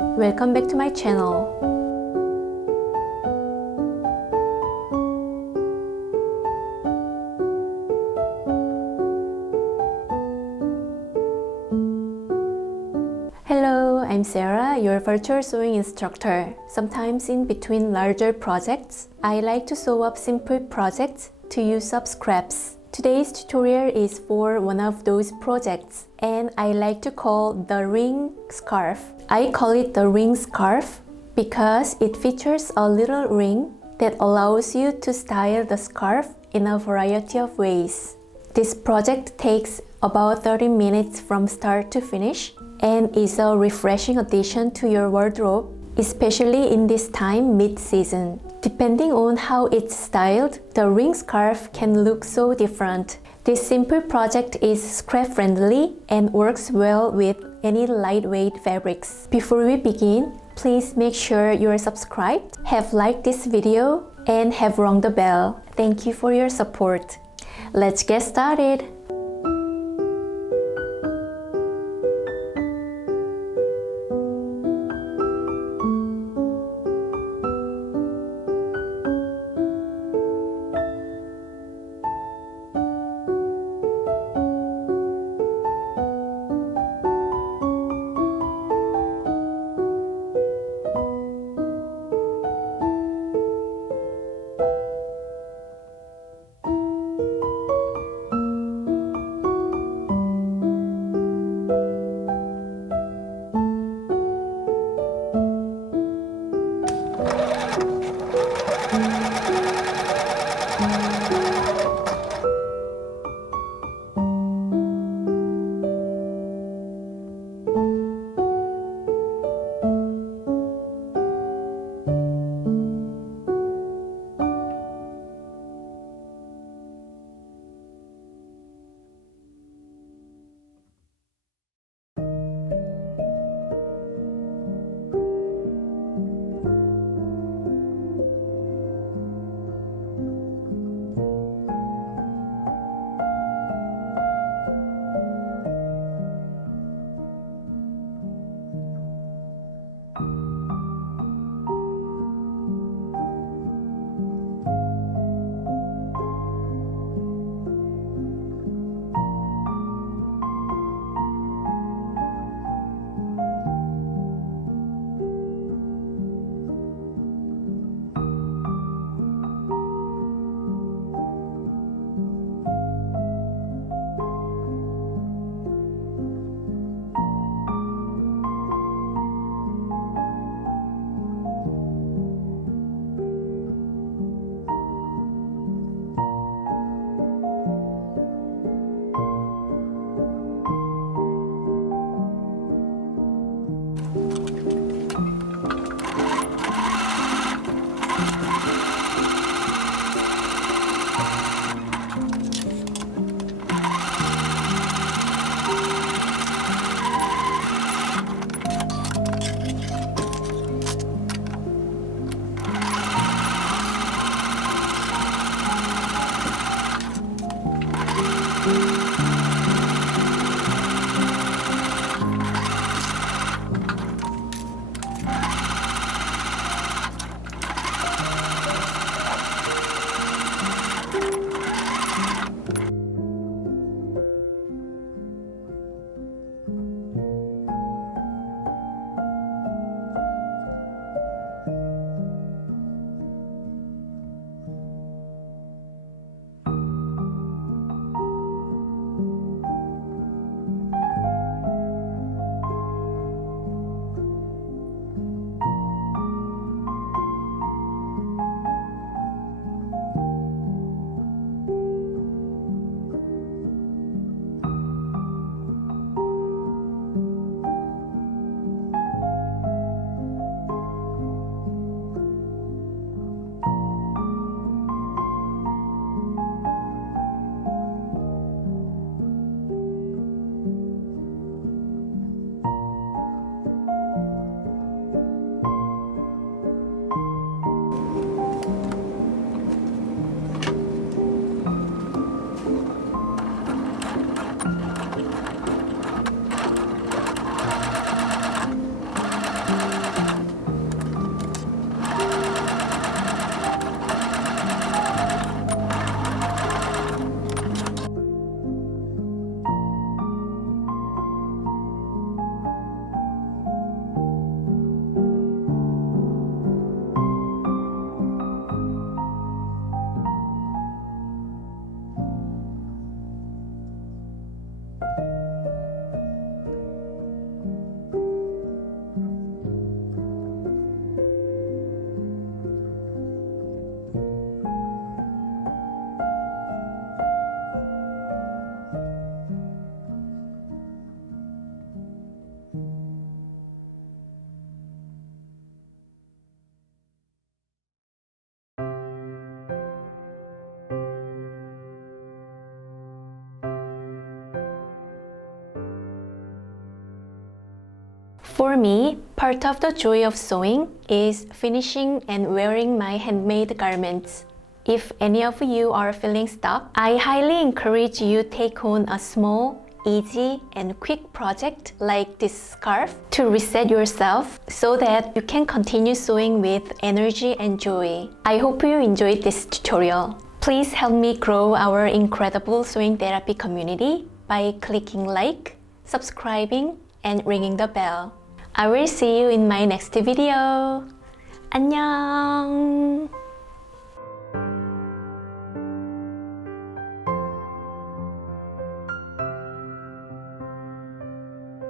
Welcome back to my channel. Hello, I'm Sarah, your virtual sewing instructor. Sometimes in between larger projects, I like to sew up simple projects to use up scraps. Today's tutorial is for one of those projects, and I like to call the ring scarf. I call it the ring scarf because it features a little ring that allows you to style the scarf in a variety of ways. This project takes about 30 minutes from start to finish and is a refreshing addition to your wardrobe, especially in this time mid-season. Depending on how it's styled, the ring scarf can look so different. This simple project is scrap-friendly and works well with any lightweight fabrics. Before we begin, please make sure you are subscribed, have liked this video, and have rung the bell. Thank you for your support. Let's get started! For me, part of the joy of sewing is finishing and wearing my handmade garments. If any of you are feeling stuck, I highly encourage you take on a small, easy and quick project like this scarf to reset yourself so that you can continue sewing with energy and joy. I hope you enjoyed this tutorial. Please help me grow our incredible sewing therapy community by clicking like, subscribing, and ringing the bell. I will see you in my next video. 안녕!